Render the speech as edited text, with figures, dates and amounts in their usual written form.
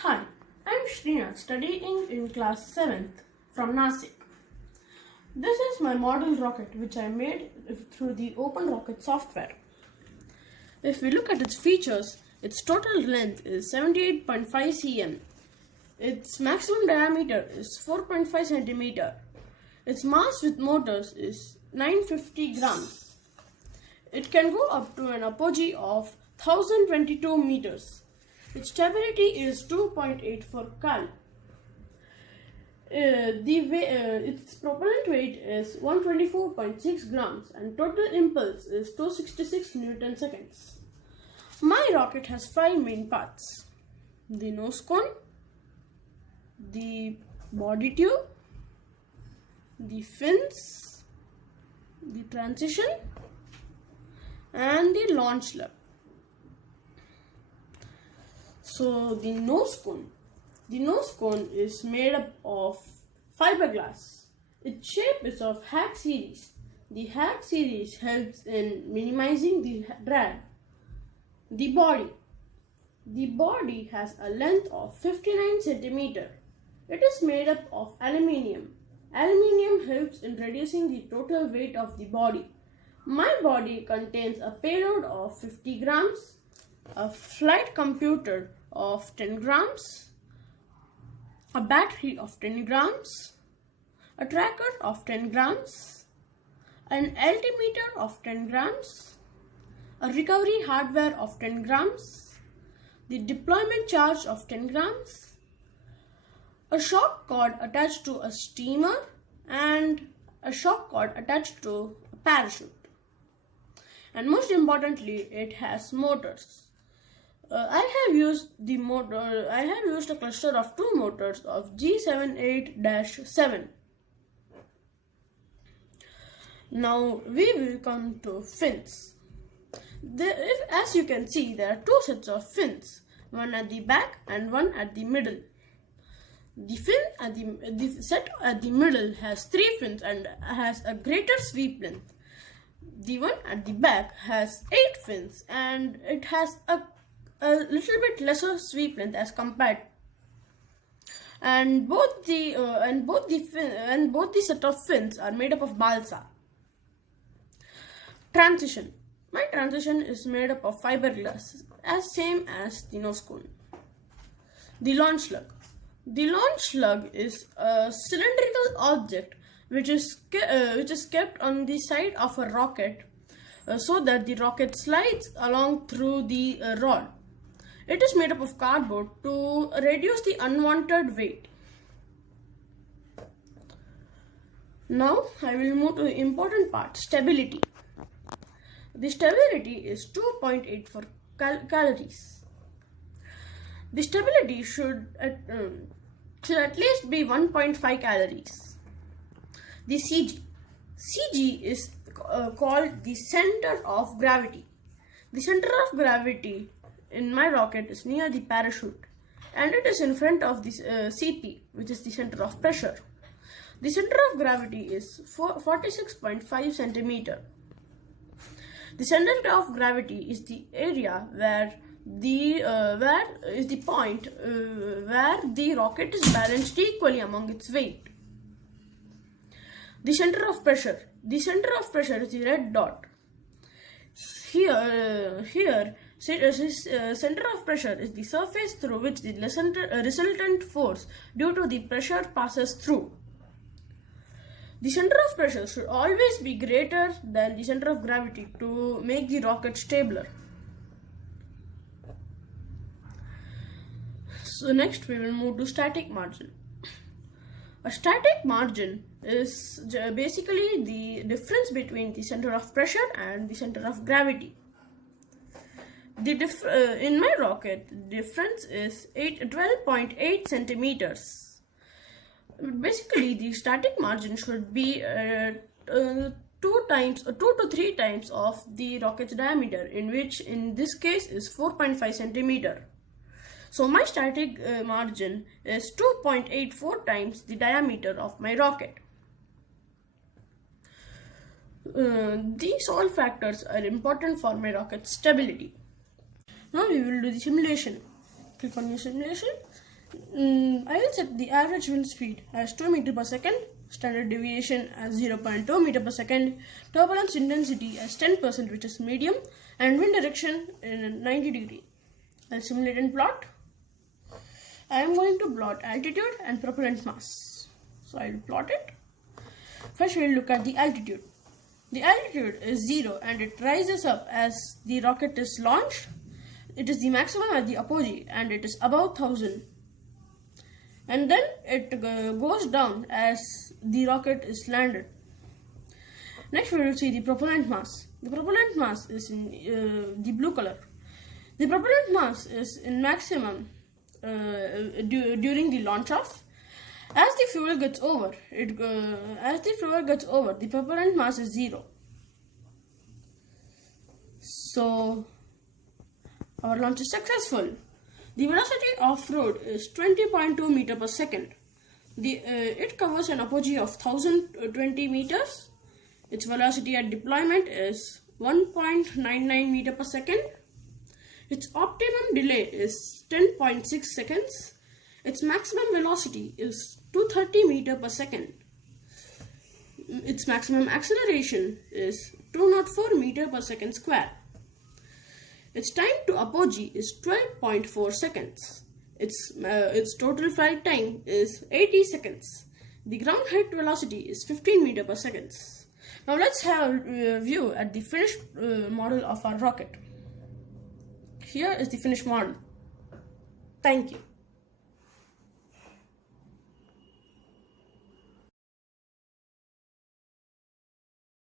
Hi, I'm Srinath, studying in class 7th from Nasik. This is my model rocket which I made through the Open Rocket software. If we look at its features, its total length is 78.5 cm. Its maximum diameter is 4.5 cm. Its mass with motors is 950 grams. It can go up to an apogee of 1022 meters. Its stability is 2.84 kal. Its propellant weight is 124.6 grams and total impulse is 266 Newton seconds. My rocket has 5 main parts: the nose cone, the body tube, the fins, the transition, and the launch slug. So the nose cone. The nose cone is made up of fiberglass. Its shape is of Hack series. The Hack series helps in minimizing the drag. The body. The body has a length of 59 cm. It is made up of aluminium. Aluminium helps in reducing the total weight of the body. My body contains a payload of 50 grams, a flight computer of 10 grams, a battery of 10 grams, a tracker of 10 grams, an altimeter of 10 grams, a recovery hardware of 10 grams, the deployment charge of 10 grams, a shock cord attached to a steamer, and a shock cord attached to a parachute. And most importantly, it has motors. I have used a cluster of 2 motors of G78-7. Now we will come to fins. As you can see, there are 2 sets of fins, one at the back and one at the middle. The set at the middle has 3 fins and has a greater sweep length. The one at the back has 8 fins and it has a little bit lesser sweep length as compared, and both the set of fins are made up of balsa. Transition. My transition is made up of fiberglass, as same as the nose cone. The launch slug. The launch slug is a cylindrical object which is kept on the side of a rocket so that the rocket slides along through the rod. It is made up of cardboard to reduce the unwanted weight. Now I will move to the important part: stability. The stability is 2.84 calories. The stability should at least be 1.5 calories. The CG. CG is called the center of gravity. The center of gravity in my rocket is near the parachute and it is in front of the CP, which is the center of pressure. The center of gravity is 46.5 centimeter. The center of gravity is the area where the point where the rocket is balanced equally among its weight. The center of pressure. The center of pressure is the red dot. Here, center of pressure is the surface through which the resultant force due to the pressure passes through. The center of pressure should always be greater than the center of gravity to make the rocket stabler. So next we will move to static margin. A static margin is basically the difference between the center of pressure and the center of gravity. In my rocket, the difference is 12.8 centimeters. Basically, the static margin should be 2 to 3 times of the rocket's diameter, which in this case is 4.5 centimeter. So my static margin is 2.84 times the diameter of my rocket. These all factors are important for my rocket's stability. Now we will do the simulation. Click on your simulation I will set the average wind speed as 2 meter per second, standard deviation as 0.2 meter per second, turbulence intensity as 10%, which is medium, and wind direction in 90 degree. I'll simulate and plot. I am going to plot altitude and propellant mass. So I will plot it. First we will look at the altitude. The altitude is 0 and it rises up as the rocket is launched. It is the maximum at the apogee and it is above 1000. And then it goes down as the rocket is landed. Next we will see the propellant mass. The propellant mass is in the blue color. The propellant mass is in maximum during the launch off. As the fuel gets over, the propellant mass is 0. So our launch is successful. The velocity off-road is 20.2 meter per second. It covers an apogee of 1020 meters. Its velocity at deployment is 1.99 meter per second. Its optimum delay is 10.6 seconds. Its maximum velocity is 230 meter per second. Its maximum acceleration is 204 meter per second square. Its time to apogee is 12.4 seconds. Its total flight time is 80 seconds. The ground height velocity is 15 meter per second. Now let's have a view at the finished model of our rocket. Here is the finished model. Thank you.